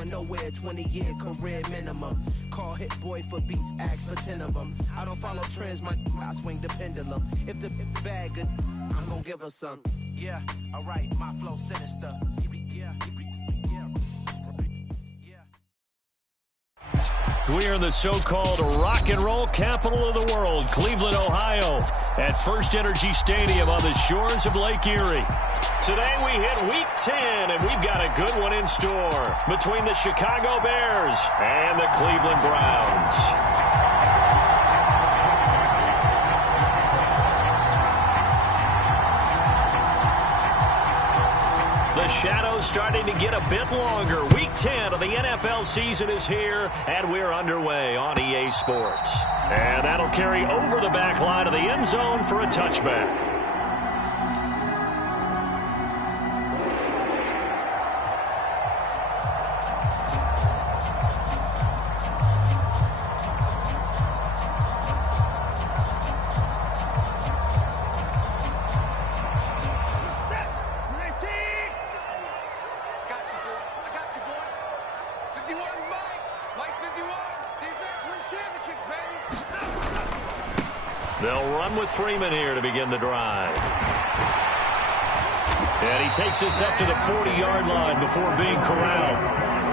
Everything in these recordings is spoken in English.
going nowhere, 20-year career minimum. Call hit boy for beats, ask for 10 of them. I don't follow trends, I swing the pendulum. If the bag good, I'm gonna give her some. Yeah, alright, my flow sinister. Yeah. We are in the so-called rock and roll capital of the world, Cleveland, Ohio, at First Energy Stadium on the shores of Lake Erie. Today we hit Week 10, and we've got a good one in store between the Chicago Bears and the Cleveland Browns. The shadow's starting to get a bit longer. Week 10 of the NFL season is here, and we're underway on EA Sports. And that'll carry over the back line of the end zone for a touchback. They'll run with Freeman here to begin the drive. And he takes us up to the 40-yard line before being corralled.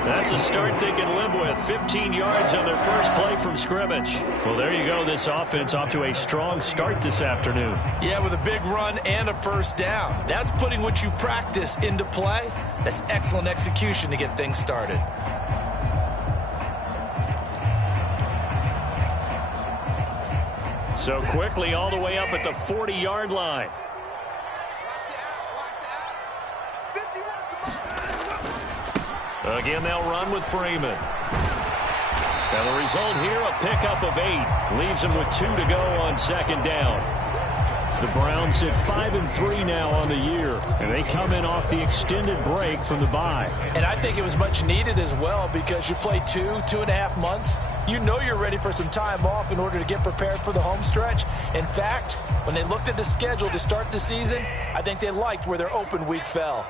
That's a start they can live with. 15 yards on their first play from scrimmage. Well, there you go. This offense off to a strong start this afternoon. Yeah, with a big run and a first down. That's putting what you practice into play. That's excellent execution to get things started. So quickly all the way up at the 40-yard line. Again, they'll run with Freeman. And the result here, a pickup of 8. Leaves them with 2 to go on second down. The Browns sit 5-3 now on the year, and they come in off the extended break from the bye. And I think it was much needed as well, because you play 2.5 months. You know you're ready for some time off in order to get prepared for the home stretch. In fact, when they looked at the schedule to start the season, I think they liked where their open week fell.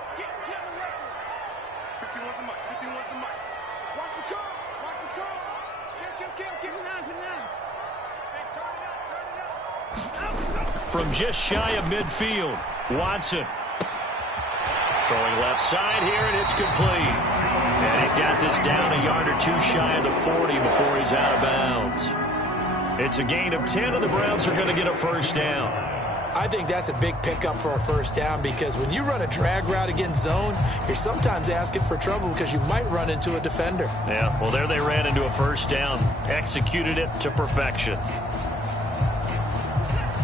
From just shy of midfield, Watson. Throwing left side here, and it's complete. And he's got this down a yard or 2 shy of the 40 before he's out of bounds. It's a gain of 10, and the Browns are going to get a first down. I think that's a big pickup for a first down, because when you run a drag route against zone, you're sometimes asking for trouble because you might run into a defender. Yeah, well, there they ran into a first down, executed it to perfection.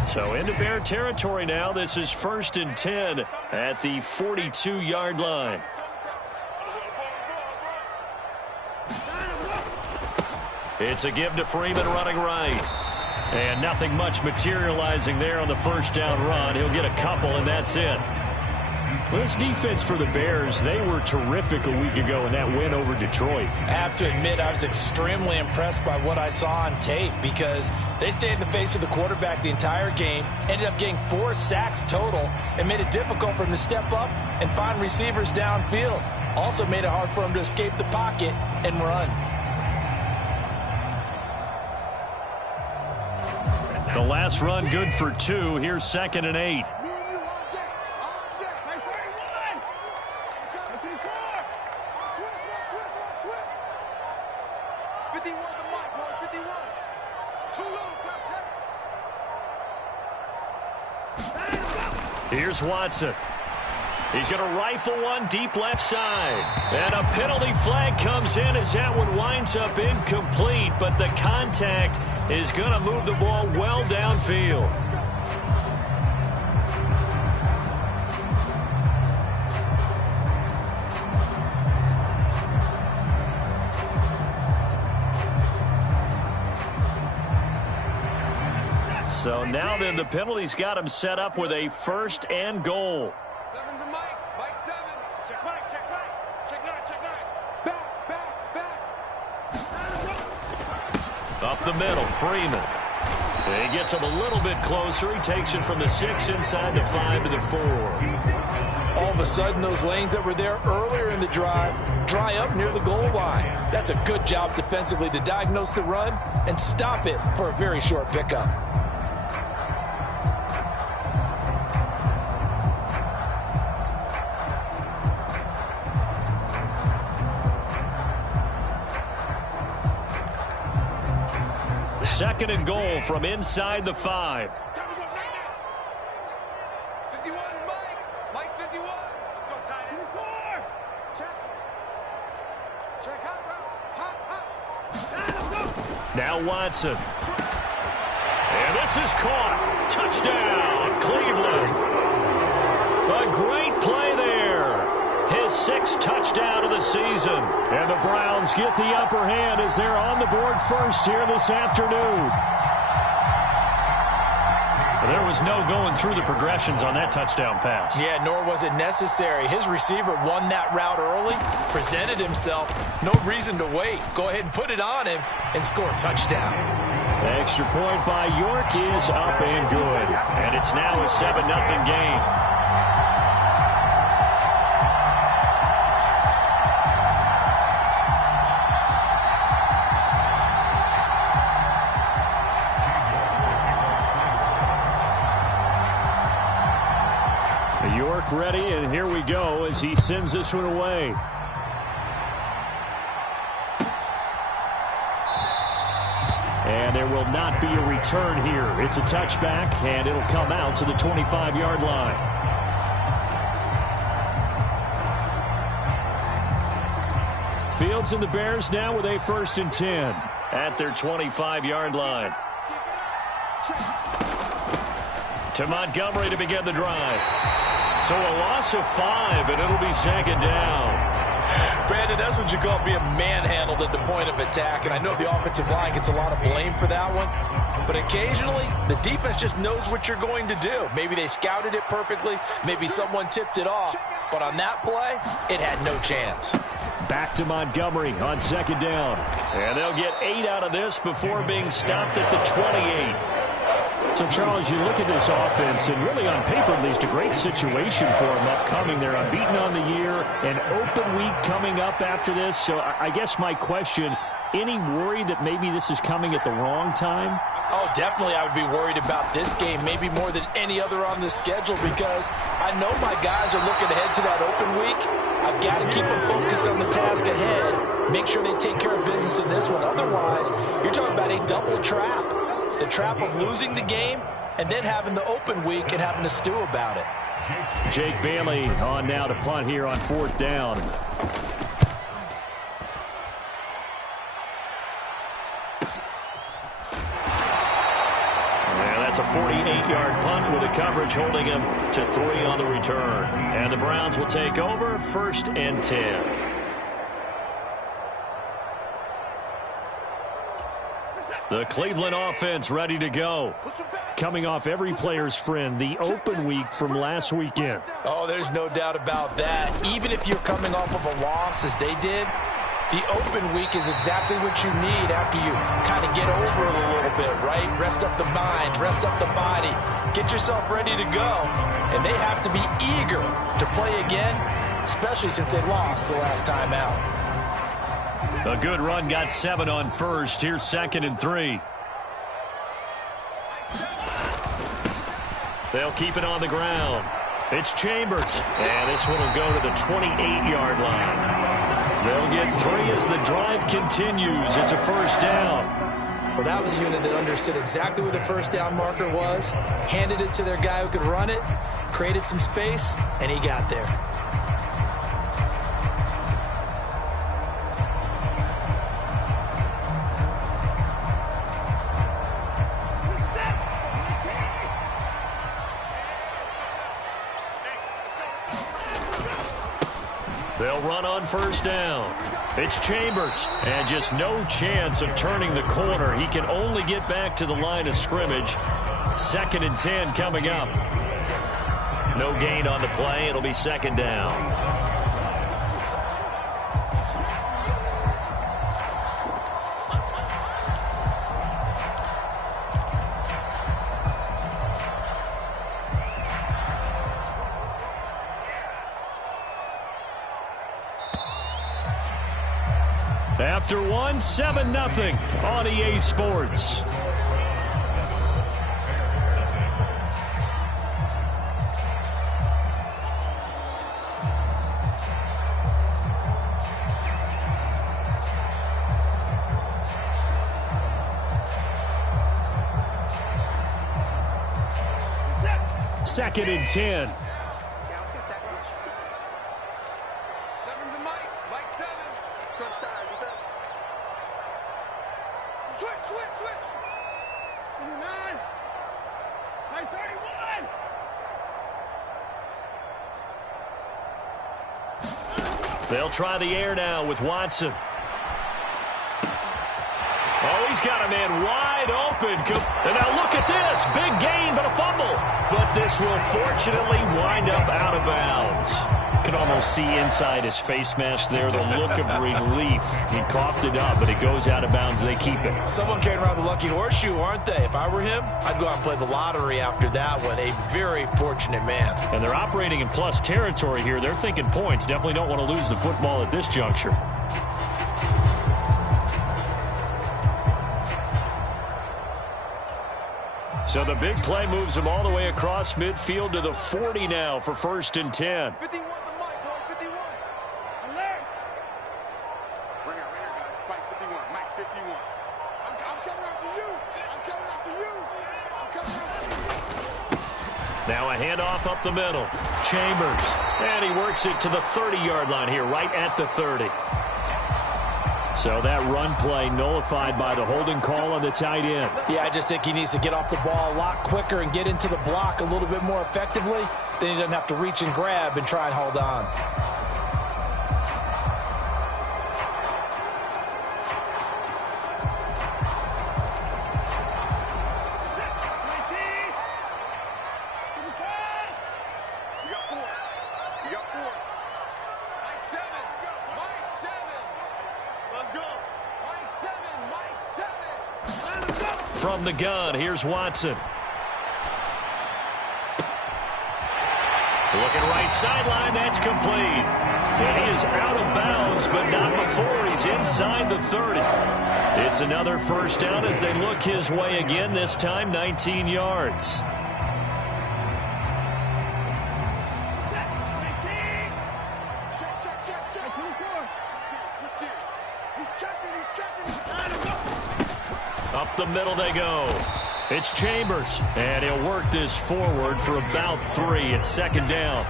So into Bear territory now. This is 1st and 10 at the 42-yard line. It's a give to Freeman running right. And nothing much materializing there on the first down run. He'll get a couple, and that's it. Well, this defense for the Bears, they were terrific a week ago in that win over Detroit. I have to admit, I was extremely impressed by what I saw on tape, because they stayed in the face of the quarterback the entire game, ended up getting 4 sacks total, and made it difficult for him to step up and find receivers downfield. Also made it hard for him to escape the pocket and run. The last run good for 2. Here's 2nd and 8. Here's Watson. He's going to rifle one deep left side. And a penalty flag comes in as that one winds up incomplete, but the contact is going to move the ball well downfield. So now then, the penalty's got him set up with a 1st and goal. 7's a Mike. Mike 7. Check right, check right. Check right, check right. Back. Up the middle, Freeman. He gets him a little bit closer. He takes it from the 6 inside the 5 to the 4. All of a sudden, those lanes that were there earlier in the drive dry up near the goal line. That's a good job defensively to diagnose the run and stop it for a very short pickup. Second and goal from inside the 5. 51, Mike. Mike 51. Let's go, tight end. 4. Check. Check. Hot route. Hot. Let's go. Now Watson. And this is caught. Touchdown, Cleveland. A great play there. His 6th touchdown of the season. And the Browns get the upper hand as they're on the board first here this afternoon. There was no going through the progressions on that touchdown pass. Yeah, nor was it necessary. His receiver won that route early, presented himself. No reason to wait. Go ahead and put it on him and score a touchdown. The extra point by York is up and good. And it's now a 7-0 game. York ready, and here we go as he sends this one away. And there will not be a return here. It's a touchback, and it'll come out to the 25-yard line. Fields and the Bears now with a 1st and 10 at their 25-yard line. To Montgomery to begin the drive. So a loss of 5, and it'll be 2nd down. Brandon, that's what you call being manhandled at the point of attack, and I know the offensive line gets a lot of blame for that one, but occasionally the defense just knows what you're going to do. Maybe they scouted it perfectly, maybe someone tipped it off, but on that play, it had no chance. Back to Montgomery on 2nd down, and they'll get 8 out of this before being stopped at the 28. So, Charles, you look at this offense, and really on paper, at least, a great situation for them upcoming. They're unbeaten on the year, an open week coming up after this. So I guess my question, any worry that maybe this is coming at the wrong time? Oh, definitely I would be worried about this game, maybe more than any other on the schedule, because I know my guys are looking ahead to that open week. I've got to keep them focused on the task ahead, make sure they take care of business in this one. Otherwise, you're talking about a double trap. The trap of losing the game and then having the open week and having to stew about it. Jake Bailey on now to punt here on 4th down. And that's a 48-yard punt with the coverage holding him to 3 on the return. And the Browns will take over 1st and 10. The Cleveland offense ready to go. Coming off every player's friend, the open week from last weekend. Oh, there's no doubt about that. Even if you're coming off of a loss as they did, the open week is exactly what you need after you kind of get over it a little bit, right? Rest up the mind, rest up the body, get yourself ready to go. And they have to be eager to play again, especially since they lost the last time out. A good run, got 7 on 1st. Here's 2nd and 3. They'll keep it on the ground. It's Chambers. And this one will go to the 28-yard line. They'll get 3 as the drive continues. It's a 1st down. Well, that was a unit that understood exactly where the 1st down marker was, handed it to their guy who could run it, created some space, and he got there. They'll run on 1st down. It's Chambers, and just no chance of turning the corner. He can only get back to the line of scrimmage. 2nd and 10 coming up. No gain on the play. It'll be 2nd down. After one, 7-0 on EA Sports. Second and 10. Yeah, let's get second. Seven's a Mike. Mike 7. Crunch time, defense. Switch. 29. Mike 31. They'll try the air now with Watson. Oh, he's got a man wide open. And now look at this. Big gain, but a fumble. But this will fortunately wind up out of bounds. You can almost see inside his face mask there the look of relief. He coughed it up, but it goes out of bounds. They keep it. Someone carrying around the lucky horseshoe, aren't they? If I were him, I'd go out and play the lottery after that one. A very fortunate man. And they're operating in plus territory here. They're thinking points. Definitely don't want to lose the football at this juncture. So the big play moves them all the way across midfield to the 40 now for 1st and 10. 51 to Mike, boy. 51. Alert. Bring it, guys. Mike 51. Mike 51. I'm coming after you. I'm coming after you. Now a handoff up the middle. Chambers. And he works it to the 30-yard line here, right at the 30. So that run play nullified by the holding call on the tight end. Yeah, I just think he needs to get off the ball a lot quicker and get into the block a little bit more effectively. Then he doesn't have to reach and grab and try and hold on. From the gun, here's Watson. Looking right sideline, that's complete. And he is out of bounds, but not before he's inside the 30. It's another first down as they look his way again, this time 19 yards. Up the middle they go. It's Chambers, and he'll work this forward for about 3. It's second down.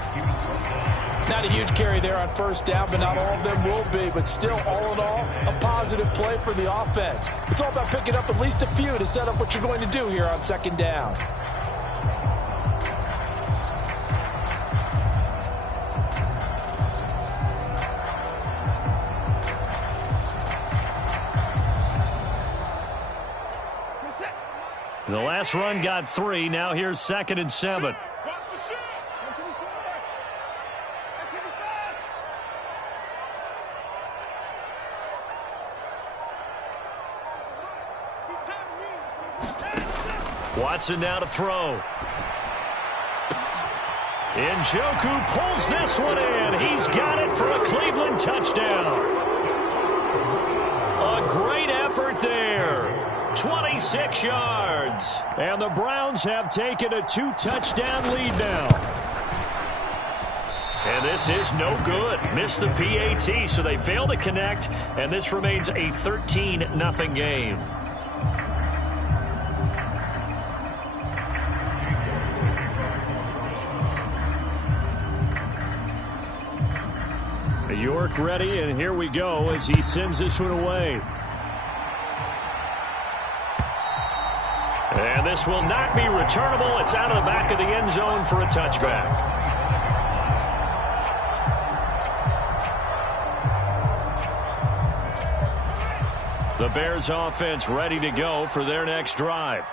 Not a huge carry there on first down, but not all of them will be. But still, all in all, a positive play for the offense. It's all about picking up at least a few to set up what you're going to do here on second down. The last run got 3. Now here's 2nd and 7. Watson now to throw. Njoku pulls this one in. He's got it for a Cleveland touchdown. A great effort there. 26 yards. And the Browns have taken a 2-touchdown lead now. And this is no good. Missed the PAT, so they fail to connect. And this remains a 13-0 game. York ready, and here we go as he sends this one away. And this will not be returnable. It's out of the back of the end zone for a touchback. The Bears offense ready to go for their next drive.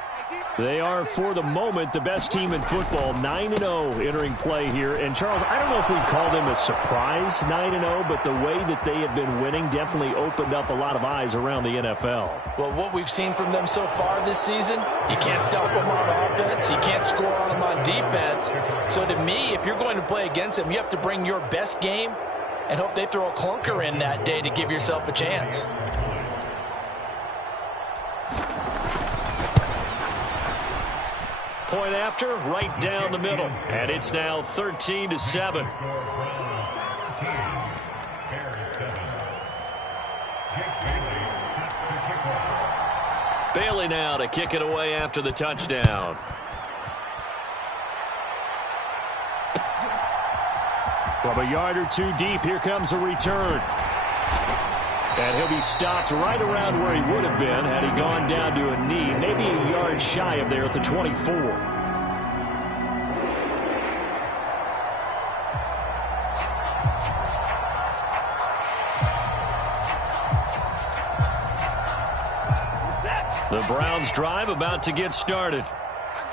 They are, for the moment, the best team in football, 9-0 entering play here. And, Charles, I don't know if we'd call them a surprise 9-0, but the way that they have been winning definitely opened up a lot of eyes around the NFL. Well, what we've seen from them so far this season, you can't stop them on offense. You can't score on them on defense. So, to me, if you're going to play against them, you have to bring your best game and hope they throw a clunker in that day to give yourself a chance. Point after, right down the middle. And it's now 13-7. Bailey now to kick it away after the touchdown. From a yard or two deep, here comes a return. And he'll be stopped right around where he would have been had he gone down to a knee, maybe a yard shy of there at the 24. The Browns drive about to get started.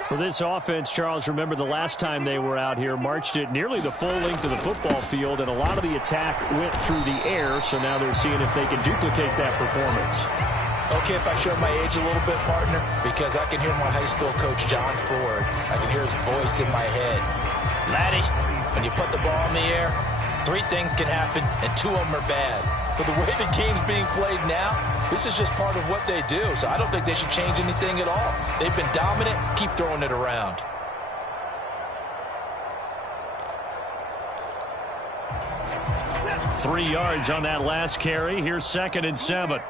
For this offense, Charles, remember the last time they were out here, marched it nearly the full length of the football field, and a lot of the attack went through the air, so now they're seeing if they can duplicate that performance. Okay, if I show my age a little bit, partner, because I can hear my high school coach, John Ford. I can hear his voice in my head. Laddie, when you put the ball in the air, 3 things can happen, and 2 of them are bad. For the way the game's being played now, this is just part of what they do, so I don't think they should change anything at all. They've been dominant. Keep throwing it around. Three yards on that last carry. Here's 2nd and 7.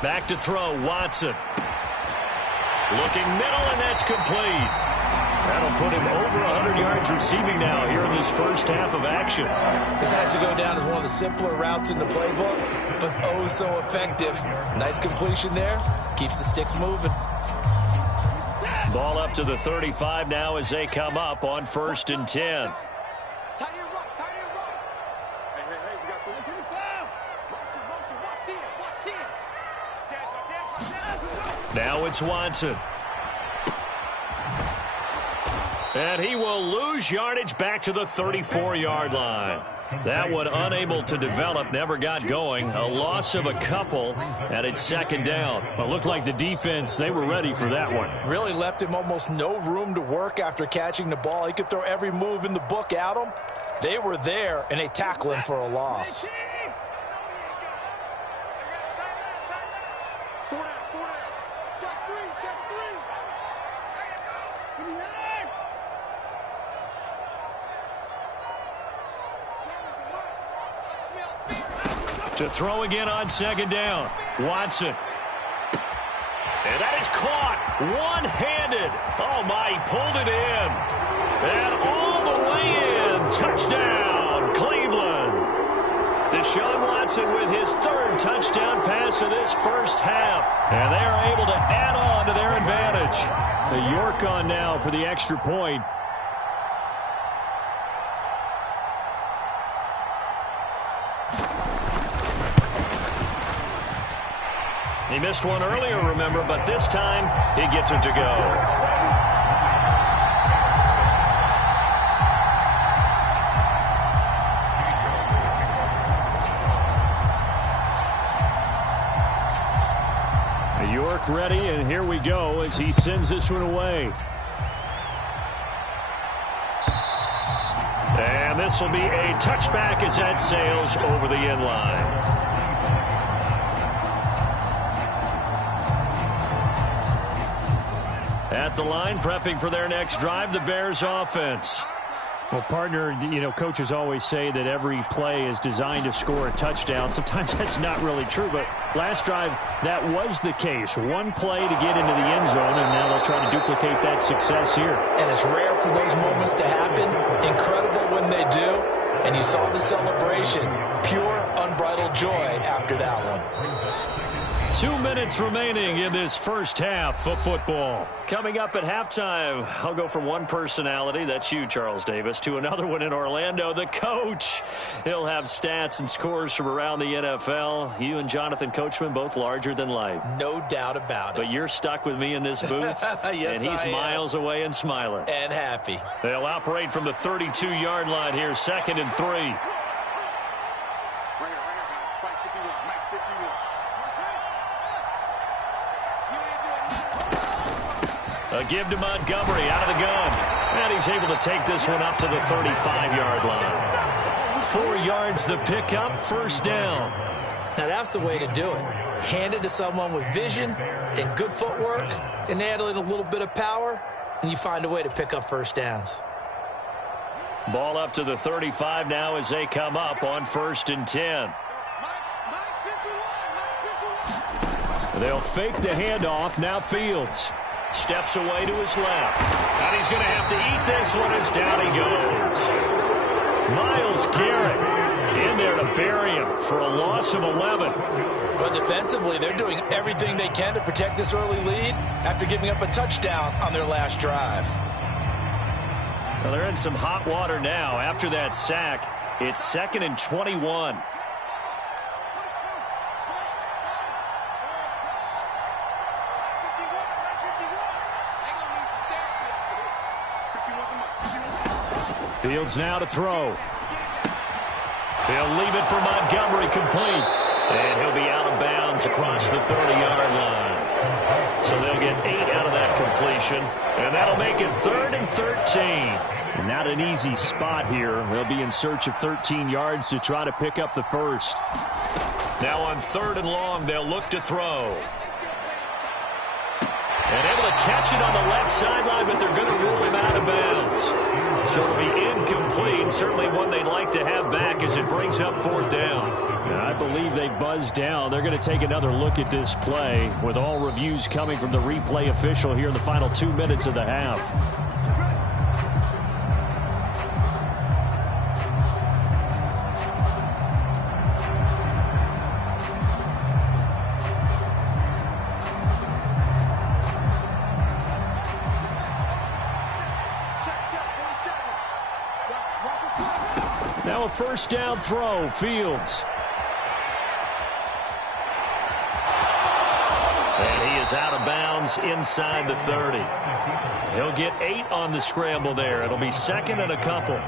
Back to throw, Watson. Looking middle, and that's complete. That'll put him over 100 yards receiving now here in this first half of action. This has to go down as one of the simpler routes in the playbook, but oh so effective. Nice completion there. Keeps the sticks moving. Ball up to the 35 now as they come up on 1st and 10. Now it's Watson. And he will lose yardage back to the 34-yard line. That one unable to develop, never got going. A loss of a couple, and it's 2nd down. Well, it looked like the defense, they were ready for that one. Really left him almost no room to work after catching the ball. He could throw every move in the book at him. They were there, and they tackle him for a loss. To throw again on 2nd down. Watson. And that is caught. One-handed. Oh, my, he pulled it in. And all the way in. Touchdown, Cleveland. Deshaun Watson with his 3rd touchdown pass of this first half. And they are able to add on to their advantage. The York on now for the extra point. He missed one earlier, remember, but this time he gets it to go. York ready, and here we go as he sends this one away. And this will be a touchback as that sails over the end line. At the line, prepping for their next drive, the Bears offense. Well, partner, you know, coaches always say that every play is designed to score a touchdown. Sometimes that's not really true, but last drive, that was the case. One play to get into the end zone, and now they'll try to duplicate that success here. And it's rare for those moments to happen. Incredible when they do. And you saw the celebration. Pure, unbridled joy after that one. 2 minutes remaining in this first half of football. Coming up at halftime, I'll go from one personality, that's you, Charles Davis, to another one in Orlando, the coach. He'll have stats and scores from around the NFL. You and Jonathan Coachman, both larger than life. No doubt about it. But you're stuck with me in this booth, yes, and he's miles away and smiling. And happy. They'll operate from the 32-yard line here, 2nd and 3. A give to Montgomery out of the gun. And he's able to take this one up to the 35-yard line. 4 yards the pickup, first down. Now that's the way to do it. Hand it to someone with vision and good footwork and add in a little bit of power, and you find a way to pick up first downs. Ball up to the 35 now as they come up on 1st and 10. They'll fake the handoff. Now Fields steps away to his left. And he's going to have to eat this one as down he goes. Myles Garrett in there to bury him for a loss of 11. But defensively, they're doing everything they can to protect this early lead after giving up a touchdown on their last drive. Well, they're in some hot water now. After that sack, it's 2nd and 21. Fields now to throw. He'll leave it for Montgomery, complete. And he'll be out of bounds across the 30-yard line. So they'll get 8 out of that completion. And that'll make it 3rd and 13. Not an easy spot here. They'll be in search of 13 yards to try to pick up the first. Now on 3rd and long, they'll look to throw. And able to catch it on the left sideline, but they're going to rule him out of bounds. So it'll be incomplete. Certainly one they'd like to have back as it brings up 4th down. And I believe they buzzed down. They're going to take another look at this play with all reviews coming from the replay official here in the final 2 minutes of the half. Now a first down throw, Fields. And he is out of bounds inside the 30. He'll get 8 on the scramble there. It'll be 2nd and a couple.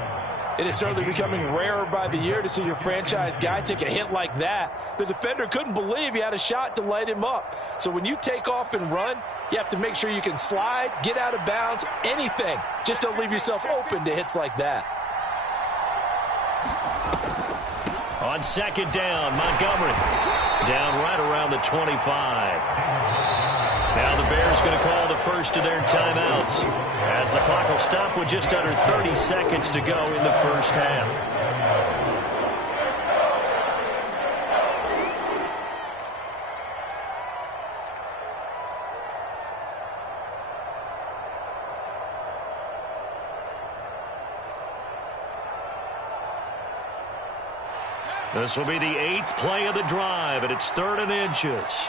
It is certainly becoming rarer by the year to see your franchise guy take a hit like that. The defender couldn't believe he had a shot to light him up. So when you take off and run, you have to make sure you can slide, get out of bounds, anything. Just don't leave yourself open to hits like that. On 2nd down, Montgomery down right around the 25. Now the Bears going to call the first of their timeouts as the clock will stop with just under 30 seconds to go in the first half. This will be the 8th play of the drive, and it's 3rd and inches.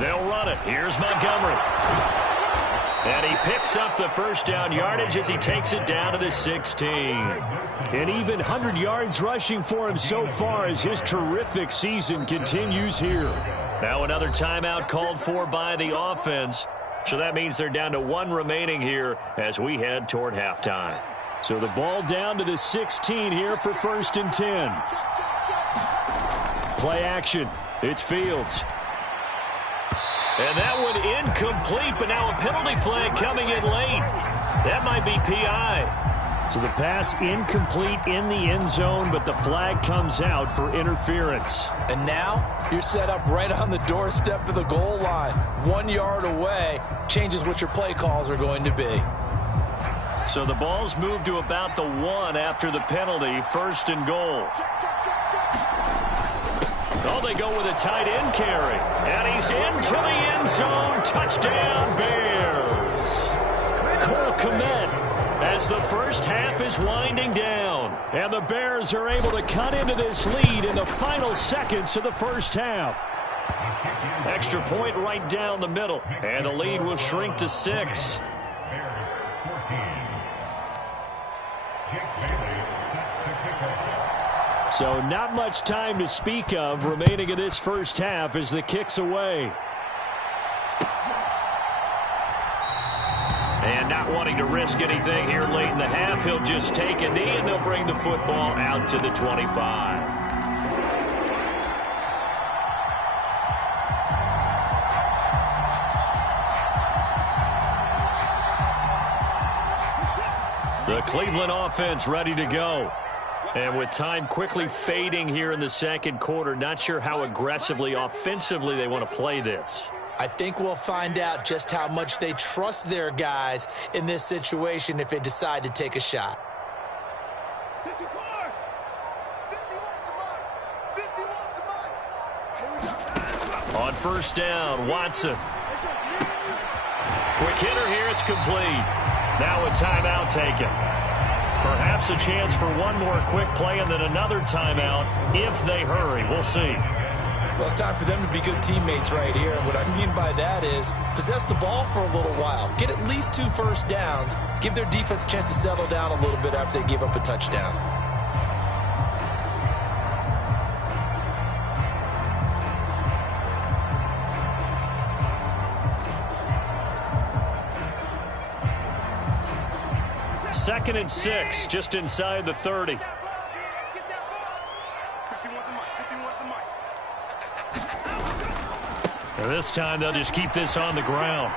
They'll run it. Here's Montgomery. And he picks up the first down yardage as he takes it down to the 16. And even 100 yards rushing for him so far as his terrific season continues here. Now another timeout called for by the offense. So that means they're down to 1 remaining here as we head toward halftime. So the ball down to the 16 here for 1st and 10. Play action. It's Fields. And that one incomplete, but now a penalty flag coming in late. That might be PI. So the pass incomplete in the end zone, but the flag comes out for interference. And now you're set up right on the doorstep of the goal line. 1 yard away changes what your play calls are going to be. So the ball's moved to about the 1 after the penalty, 1st and goal. Oh, they go with a tight end carry. And he's into the end zone. Touchdown, Bears. Cole Kmet as the first half is winding down. And the Bears are able to cut into this lead in the final seconds of the first half. Extra point right down the middle. And the lead will shrink to 6. So not much time to speak of remaining in this first half as the kick's away. And not wanting to risk anything here late in the half, he'll just take a knee and they'll bring the football out to the 25. The Cleveland offense ready to go. And with time quickly fading here in the second quarter, not sure how aggressively, offensively they want to play this. I think we'll find out just how much they trust their guys in this situation if they decide to take a shot. 54, 51 to mine. On first down, Watson. Quick hitter here, it's complete. Now a timeout taken. Perhaps a chance for one more quick play and then another timeout if they hurry. We'll see. Well, it's time for them to be good teammates right here. And what I mean by that is possess the ball for a little while. Get at least 2 first downs. Give their defense a chance to settle down a little bit after they give up a touchdown. Second and 6, just inside the 30. And this time they'll just keep this on the ground.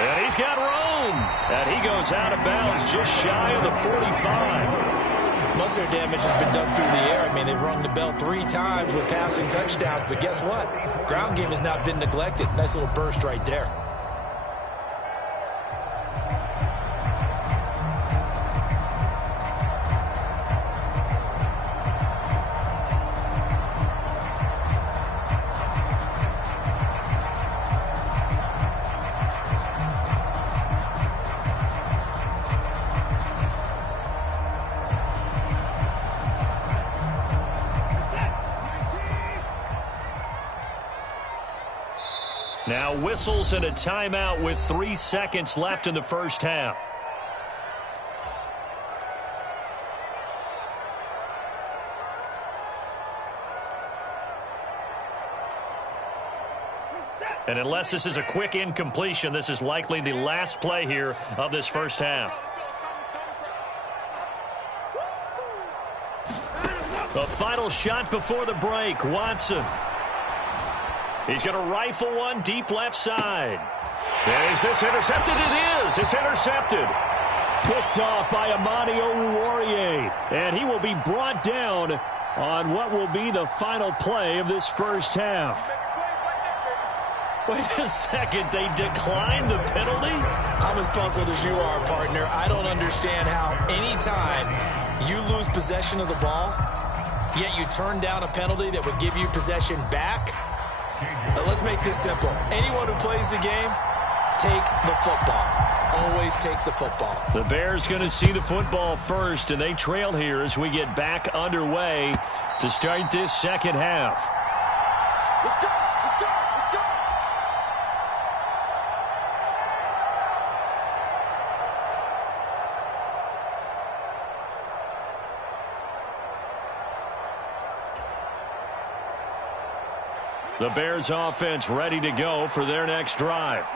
And he's got room. And he goes out of bounds just shy of the 45. Most of their damage has been done through the air. I mean, they've rung the bell 3 times with passing touchdowns. But guess what? Ground game has not been neglected. Nice little burst right there. Now whistles and a timeout with 3 seconds left in the first half. And unless this is a quick incompletion, this is likely the last play here of this first half. The final shot before the break, Watson. He's going to rifle one deep left side. Is this intercepted? It is. It's intercepted. Picked off by Amani Oruwariye. And he will be brought down on what will be the final play of this first half. Wait a second. They declined the penalty? I'm as puzzled as you are, partner. I don't understand how anytime you lose possession of the ball, yet you turn down a penalty that would give you possession back. Let's make this simple. Anyone who plays the game, take the football. Always take the football. The Bears going to see the football first, and they trail here as we get back underway to start this second half. Let's go, let's go, let's go. The Bears offense ready to go for their next drive.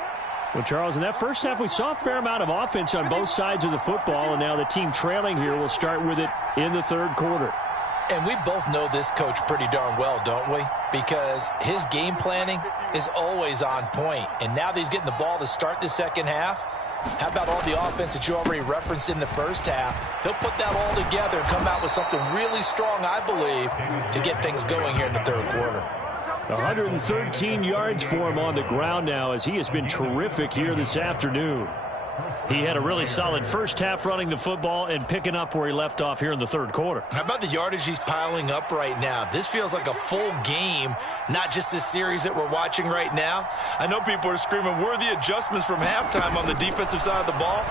Well, Charles, in that first half, we saw a fair amount of offense on both sides of the football, and now the team trailing here will start with it in the third quarter. And we both know this coach pretty darn well, don't we? Because his game planning is always on point. And now that he's getting the ball to start the second half, how about all the offense that you already referenced in the first half? He'll put that all together and come out with something really strong, I believe, to get things going here in the third quarter. 113 yards for him on the ground now as he has been terrific here this afternoon. He had a really solid first half running the football and picking up where he left off here in the third quarter. How about the yardage he's piling up right now? This feels like a full game, not just this series that we're watching right now. I know people are screaming, where are the adjustments from halftime on the defensive side of the ball?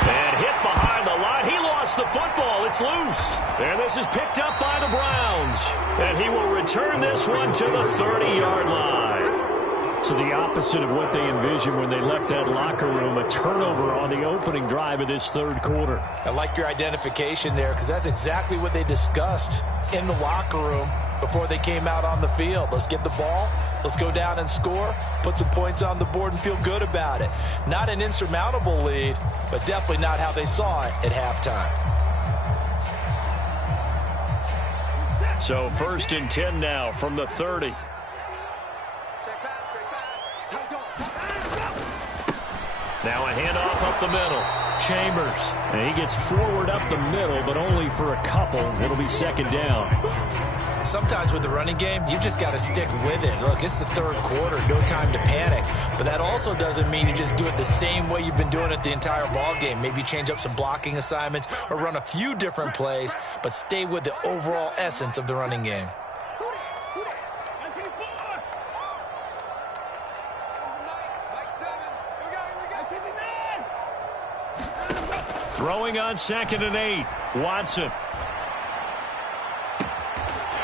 And hit behind the line. He lost the football. It's loose. And this is picked up by the Browns. And he will return this one to the 30-yard line. To the opposite of what they envisioned when they left that locker room, a turnover on the opening drive of this third quarter. I like your identification there because that's exactly what they discussed in the locker room before they came out on the field. Let's get the ball. Let's go down and score, put some points on the board and feel good about it. Not an insurmountable lead, but definitely not how they saw it at halftime. So 1st and 10 now from the 30. Now a handoff up the middle. Chambers. And he gets forward up the middle, but only for a couple. It'll be second down. Sometimes with the running game, you've just got to stick with it. Look, it's the third quarter, no time to panic. But that also doesn't mean you just do it the same way you've been doing it the entire ball game. Maybe change up some blocking assignments or run a few different plays, but stay with the overall essence of the running game. Throwing on 2nd and 8. Watson.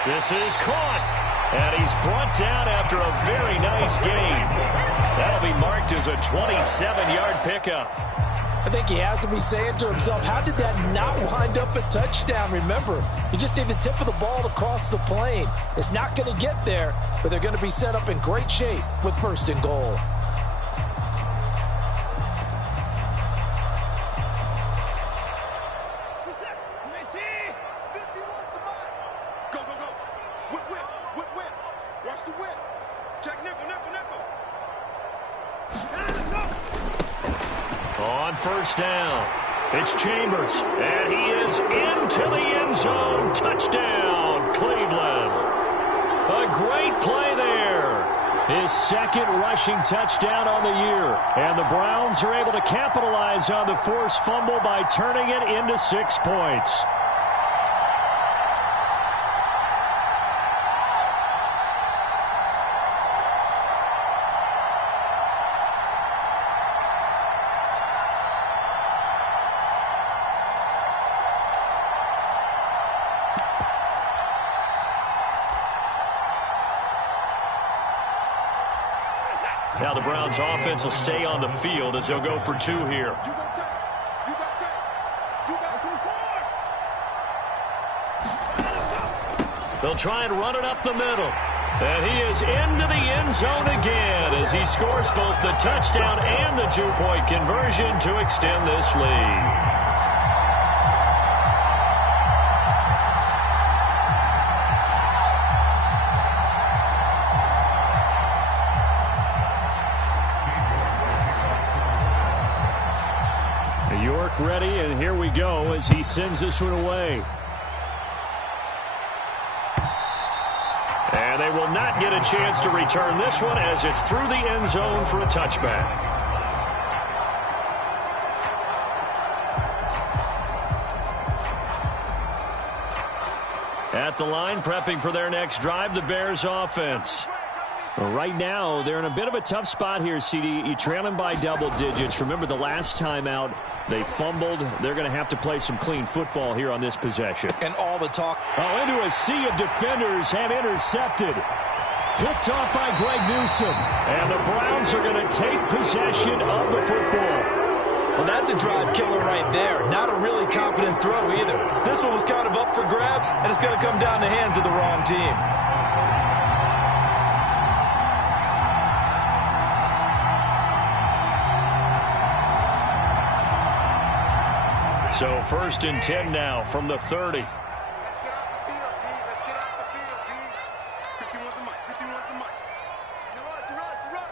This is caught. And he's brought down after a very nice gain. That'll be marked as a 27-yard pickup. I think he has to be saying to himself, how did that not wind up a touchdown? Remember, you just need the tip of the ball to cross the plane. It's not going to get there, but they're going to be set up in great shape with 1st and goal. On 1st down, it's Chambers, and he is into the end zone. Touchdown, Cleveland. A great play there. His 2nd rushing touchdown on the year. And the Browns are able to capitalize on the forced fumble by turning it into 6 points. Now the Browns offense will stay on the field as they'll go for 2 here. They'll try and run it up the middle. And he is into the end zone again as he scores both the touchdown and the 2-point conversion to extend this lead. York ready, and here we go as he sends this one away. And they will not get a chance to return this one as it's through the end zone for a touchback. At the line, prepping for their next drive, the Bears offense. Well, right now, they're in a bit of a tough spot here, CD. You're trailing by double digits. Remember the last time out, they fumbled. They're going to have to play some clean football here on this possession. And all the talk. Oh, into a sea of defenders and intercepted. Picked off by Greg Newsome. And the Browns are going to take possession of the football. Well, that's a drive killer right there. Not a really confident throw either. This one was kind of up for grabs, and it's going to come down the hands of the wrong team. So 1st and 10 now from the 30. Let's get off the field, D. Let's get off the field, D. 51's the mic. 51's the mic. Run.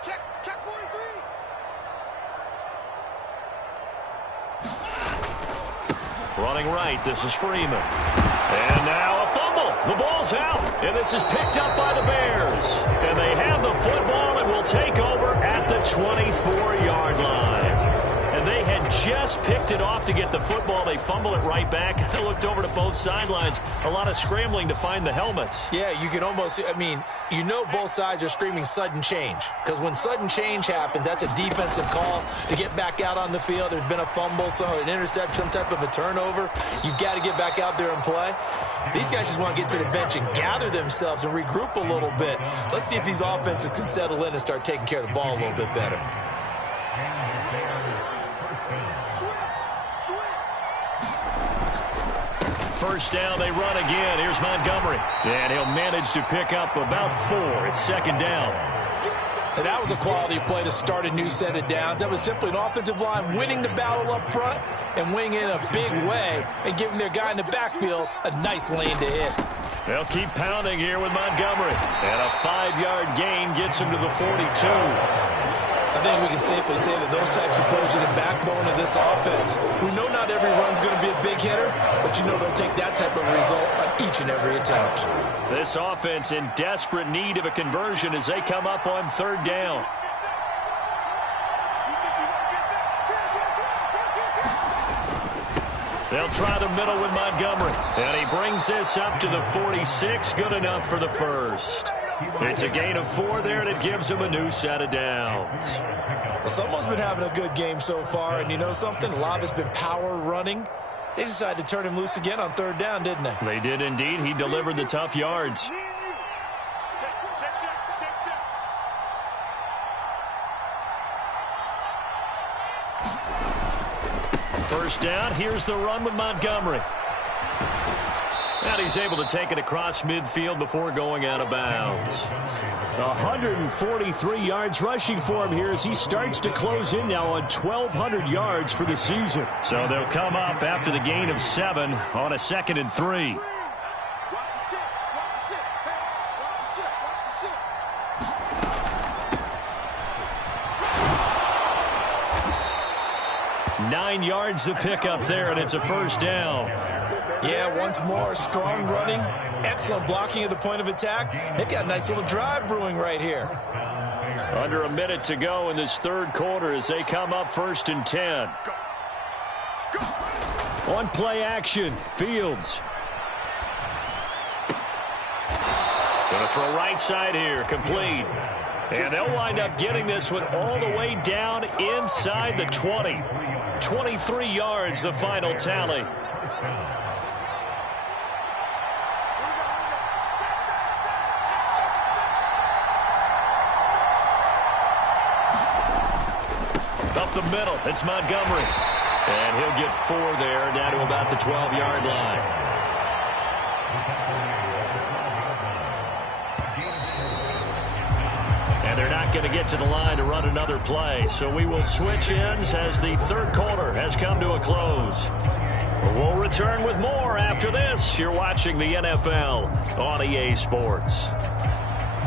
Check 43. Running right, this is Freeman. And now a fumble. The ball's out, and this is picked up by the Bears. And they have the football and will take over at the 24-yard line. And they had just picked it off to get the football. They fumble it right back. I looked over to both sidelines. A lot of scrambling to find the helmets. Yeah, you can almost, you know both sides are screaming sudden change. Because when sudden change happens, that's a defensive call to get back out on the field. There's been a fumble, so an interception, some type of a turnover. You've got to get back out there and play. These guys just want to get to the bench and gather themselves and regroup a little bit. Let's see if these offenses can settle in and start taking care of the ball a little bit better. First down, they run again. Here's Montgomery. And he'll manage to pick up about 4. It's 2nd down. And that was a quality play to start a new set of downs. That was simply an offensive line winning the battle up front and winning in a big way and giving their guy in the backfield a nice lane to hit. They'll keep pounding here with Montgomery. And a 5-yard gain gets him to the 42. I think we can safely say that those types of plays are the backbone of this offense. We know not every run's going to be a big hitter, but you know they'll take that type of result on each and every attempt. This offense in desperate need of a conversion as they come up on third down. They'll try the middle with Montgomery. And he brings this up to the 46. Good enough for the first. It's a gain of 4 there, and it gives him a new set of downs. Well, someone's been having a good game so far, and you know something? A lot of it's been power running. They decided to turn him loose again on third down, didn't they? They did indeed. He delivered the tough yards. First down, here's the run with Montgomery. And he's able to take it across midfield before going out of bounds. 143 yards rushing for him here as he starts to close in now on 1,200 yards for the season. So they'll come up after the gain of 7 on a 2nd and 3. Nine yards to pick up there, and it's a first down. Yeah, once more, strong running, excellent blocking at the point of attack. They've got a nice little drive brewing right here. Under a minute to go in this third quarter as they come up 1st and 10. On play action, Fields. Going to throw right side here, complete. And they'll wind up getting this one all the way down inside the 20. 23 yards, the final tally. Up the middle, it's Montgomery. And he'll get 4 there, down to about the 12-yard line. And they're not going to get to the line to run another play. So we will switch ends as the third quarter has come to a close. We'll return with more after this. You're watching the NFL on EA Sports.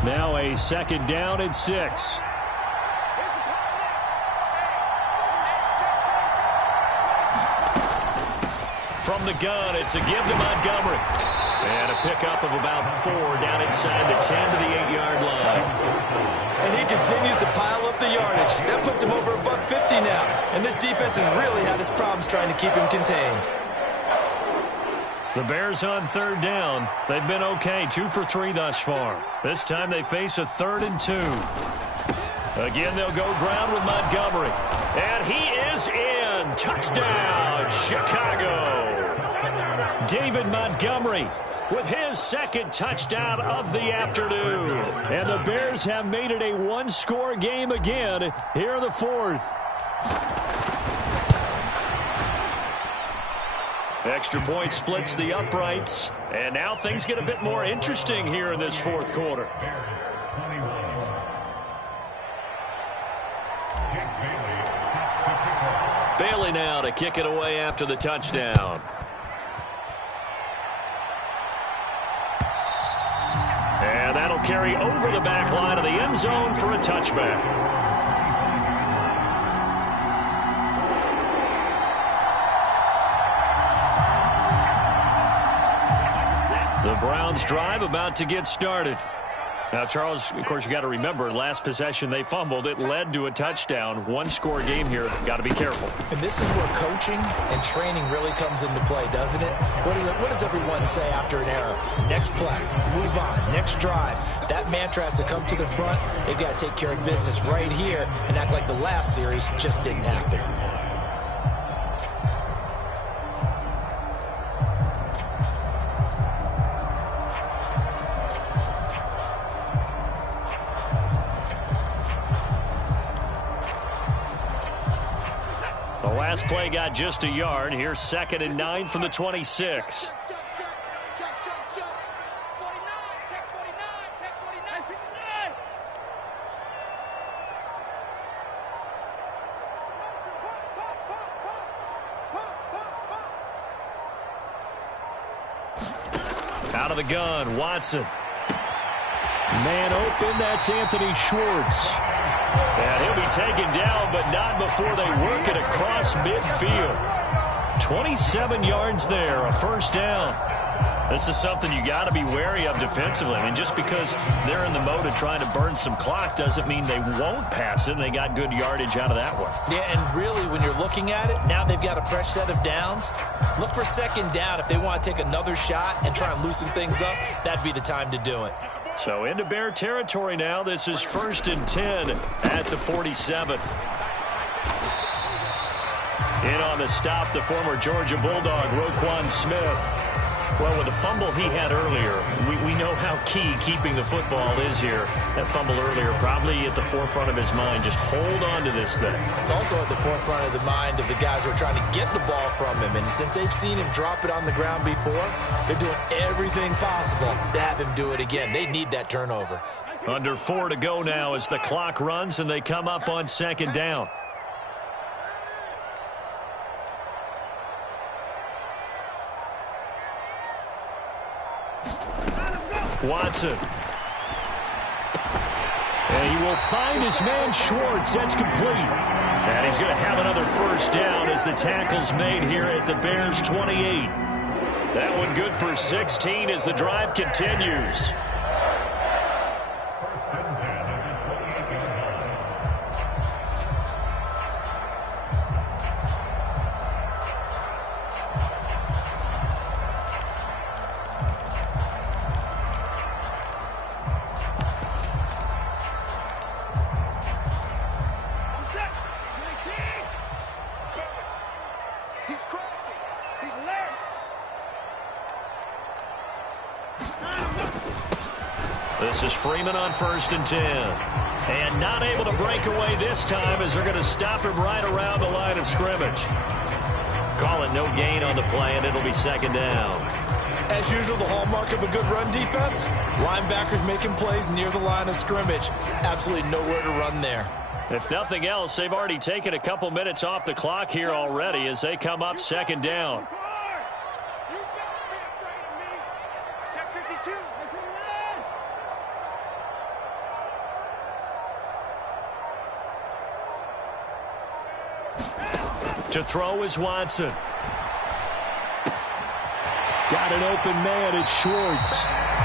Now a 2nd down and 6. From the gun, it's a give to Montgomery. And a pickup of about 4 down inside the 10 to the 8-yard line. And he continues to pile up the yardage. That puts him over $150 now. And this defense has really had its problems trying to keep him contained. The Bears on third down. They've been okay, 2 for 3 thus far. This time they face a 3rd and 2. Again, they'll go ground with Montgomery. And he is in. Touchdown, Chicago. David Montgomery with his 2nd touchdown of the afternoon. And the Bears have made it a 1-score game again here in the 4th. Extra point splits the uprights. And now things get a bit more interesting here in this 4th quarter. Bailey now to kick it away after the touchdown. And that'll carry over the back line of the end zone for a touchback. The Browns drive about to get started. Now, Charles, of course, you got to remember, last possession they fumbled. It led to a touchdown. 1-score game here. Got to be careful. And this is where coaching and training really comes into play, doesn't it? What does everyone say after an error? Next play, move on, next drive. That mantra has to come to the front. They've got to take care of business right here and act like the last series just didn't happen. Last play got just a yard. Here's 2nd and 9 from the 26. Out of the gun, Watson. Man open, that's Anthony Schwartz. And he'll be be taken down, but not before they work it across midfield. 27 yards there, a first down. This is something you got to be wary of defensively. I mean, just because they're in the mode of trying to burn some clock doesn't mean they won't pass it, and they got good yardage out of that one. Yeah, and really, when you're looking at it, now they've got a fresh set of downs. Look for second down. If they want to take another shot and try and loosen things up, that'd be the time to do it. So into Bear territory now. This is 1st and 10 at the 47. In on the stop, the former Georgia Bulldog, Roquan Smith. Well, with the fumble he had earlier, we know how key keeping the football is here. That fumble earlier probably at the forefront of his mind. Just hold on to this thing. It's also at the forefront of the mind of the guys who are trying to get the ball from him. And since they've seen him drop it on the ground before, they're doing everything possible to have him do it again. They need that turnover. Under 4 to go now as the clock runs and they come up on second down. Watson. And he will find his man Schwartz. That's complete. And he's going to have another first down as the tackle's made here at the Bears 28. That one good for 16 as the drive continues. This is Freeman on 1st and 10. And not able to break away this time as they're going to stop him right around the line of scrimmage. Call it no gain on the play, and it'll be second down. As usual, the hallmark of a good run defense, linebackers making plays near the line of scrimmage. Absolutely nowhere to run there. If nothing else, they've already taken a couple minutes off the clock here already as they come up second down. To throw is Watson. Got an open man, it's Schwartz.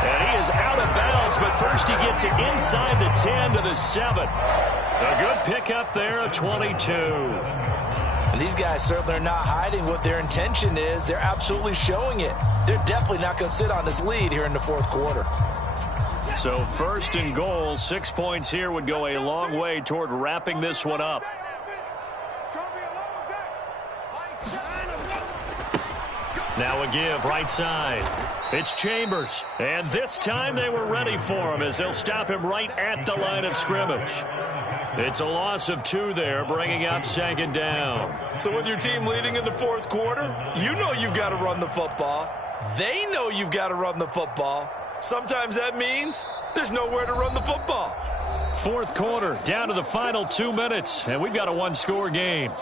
And he is out of bounds, but first he gets it inside the 10 to the 7. A good pickup there, a 22. And these guys certainly are not hiding what their intention is. They're absolutely showing it. They're definitely not going to sit on this lead here in the fourth quarter. So 1st and goal, 6 points here would go a long way toward wrapping this one up. Now a give, right side. It's Chambers. And this time they were ready for him as they'll stop him right at the line of scrimmage. It's a loss of 2 there, bringing up second down. So with your team leading in the fourth quarter, you know you've got to run the football. They know you've got to run the football. Sometimes that means there's nowhere to run the football. Fourth quarter, down to the final 2 minutes, and we've got a one-score game.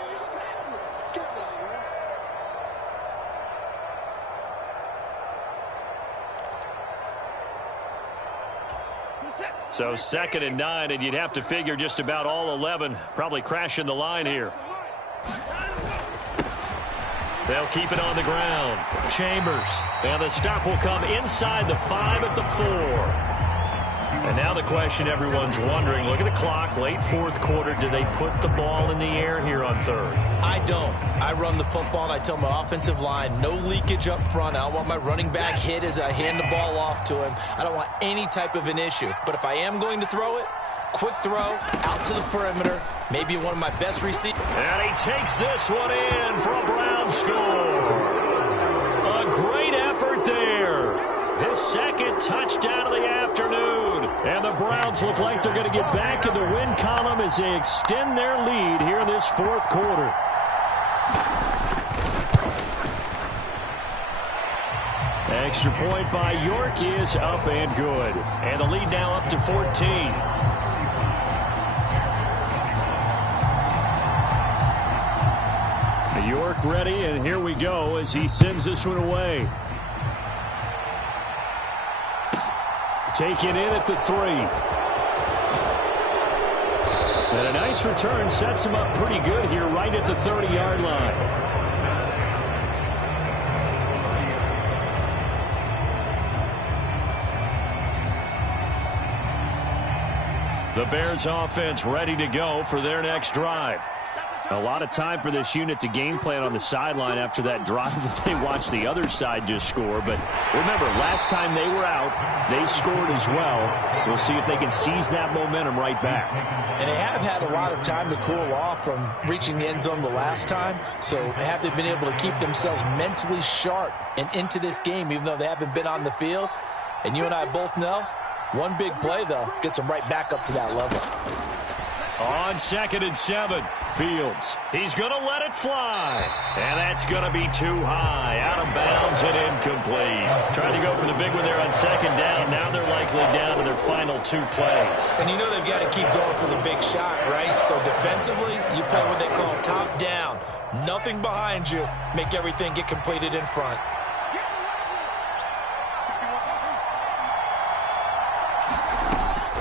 So 2nd and 9, and you'd have to figure just about all 11 probably crashing the line here. They'll keep it on the ground. Chambers. And the stop will come inside the 5 at the 4. And now the question everyone's wondering, look at the clock, late fourth quarter, do they put the ball in the air here on 3rd? I don't. I run the football, and I tell my offensive line, no leakage up front. I don't want my running back hit as I hand the ball off to him. I don't want any type of an issue. But if I am going to throw it, quick throw, out to the perimeter, maybe one of my best receivers. And he takes this one in for a Brown score. A great effort there. His 2nd touchdown of the afternoon. And the Browns look like they're going to get back in the win column as they extend their lead here in this fourth quarter. Extra point by York is up and good. And the lead now up to 14. York ready, and here we go as he sends this one away. Taken in at the 3. And a nice return sets him up pretty good here right at the 30-yard line. The Bears offense ready to go for their next drive. A lot of time for this unit to game plan on the sideline after that drive that they watched the other side just score. But remember, last time they were out, they scored as well. We'll see if they can seize that momentum right back. And they have had a lot of time to cool off from reaching the end zone the last time. So have they been able to keep themselves mentally sharp and into this game, even though they haven't been on the field? And you and I both know, one big play, though, gets them right back up to that level. On 2nd and 7, Fields. He's going to let it fly. And that's going to be too high. Out of bounds and incomplete. Tried to go for the big one there on 2nd down. Now they're likely down to their final 2 plays. And you know they've got to keep going for the big shot, right? So defensively, you play what they call top down. Nothing behind you. Make everything get completed in front.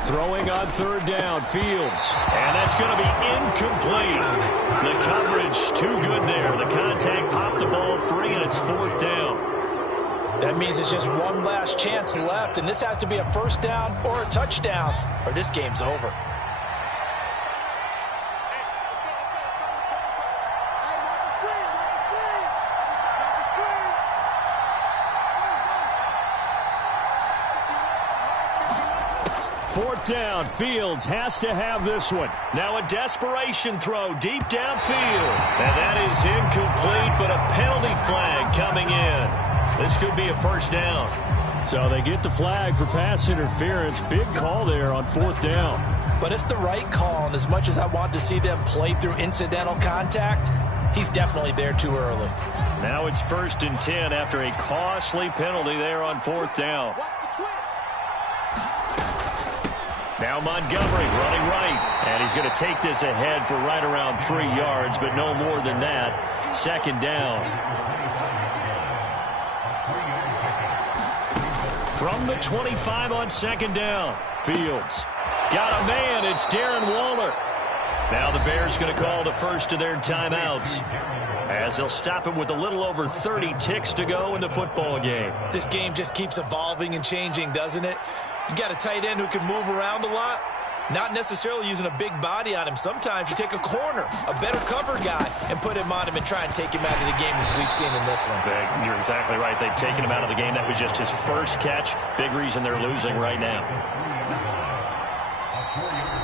Throwing on 3rd down, Fields. And that's going to be incomplete. The coverage too good there. The contact popped the ball free, and it's 4th down. That means it's just one last chance left, and this has to be a 1st down or a touchdown, or this game's over. Fourth down, Fields has to have this one. Now a desperation throw deep downfield. And that is incomplete, but a penalty flag coming in. This could be a 1st down. So they get the flag for pass interference. Big call there on 4th down. But it's the right call, and as much as I want to see them play through incidental contact, he's definitely there too early. Now it's 1st and 10 after a costly penalty there on 4th down. Now Montgomery running right, and he's going to take this ahead for right around 3 yards, but no more than that. 2nd down. From the 25 on 2nd down, Fields got a man. It's Darren Waller. Now the Bears going to call the first of their timeouts, as they'll stop him with a little over 30 ticks to go in the football game. This game just keeps evolving and changing, doesn't it? You got a tight end who can move around a lot, not necessarily using a big body on him. Sometimes you take a corner, a better cover guy, and put him on him and try and take him out of the game as we've seen in this one. You're exactly right. They've taken him out of the game. That was just his first catch. Big reason they're losing right now.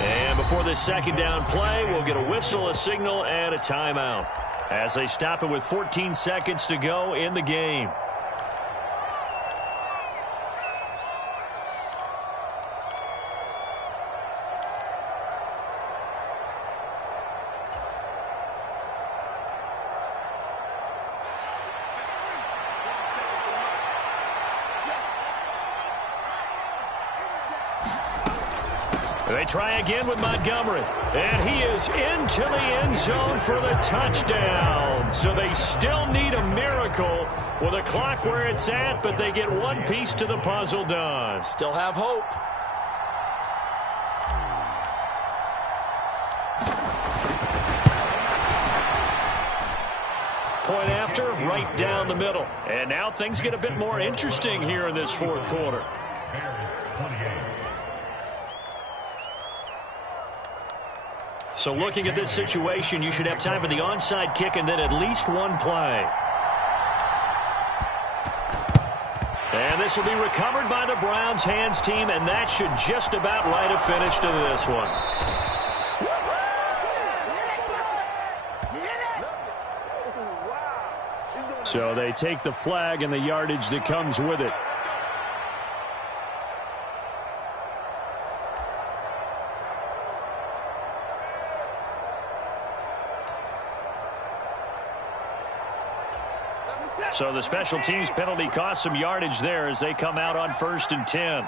And before this 2nd down play, we'll get a whistle, a signal, and a timeout, as they stop it with 14 seconds to go in the game. They try again with Montgomery, and he is into the end zone for the touchdown. So they still need a miracle with the clock where it's at, but they get one piece to the puzzle done. Still have hope. Point after, right down the middle. And now things get a bit more interesting here in this 4th quarter. So looking at this situation, you should have time for the onside kick and then at least one play. And this will be recovered by the Browns hands team, and that should just about write a finish to this one. So they take the flag and the yardage that comes with it. So the special teams penalty cost some yardage there as they come out on 1st and 10.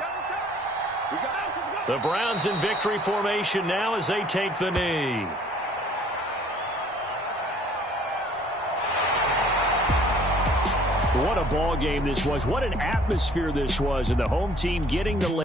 The Browns in victory formation now as they take the knee. What a ball game this was. What an atmosphere this was. And the home team getting the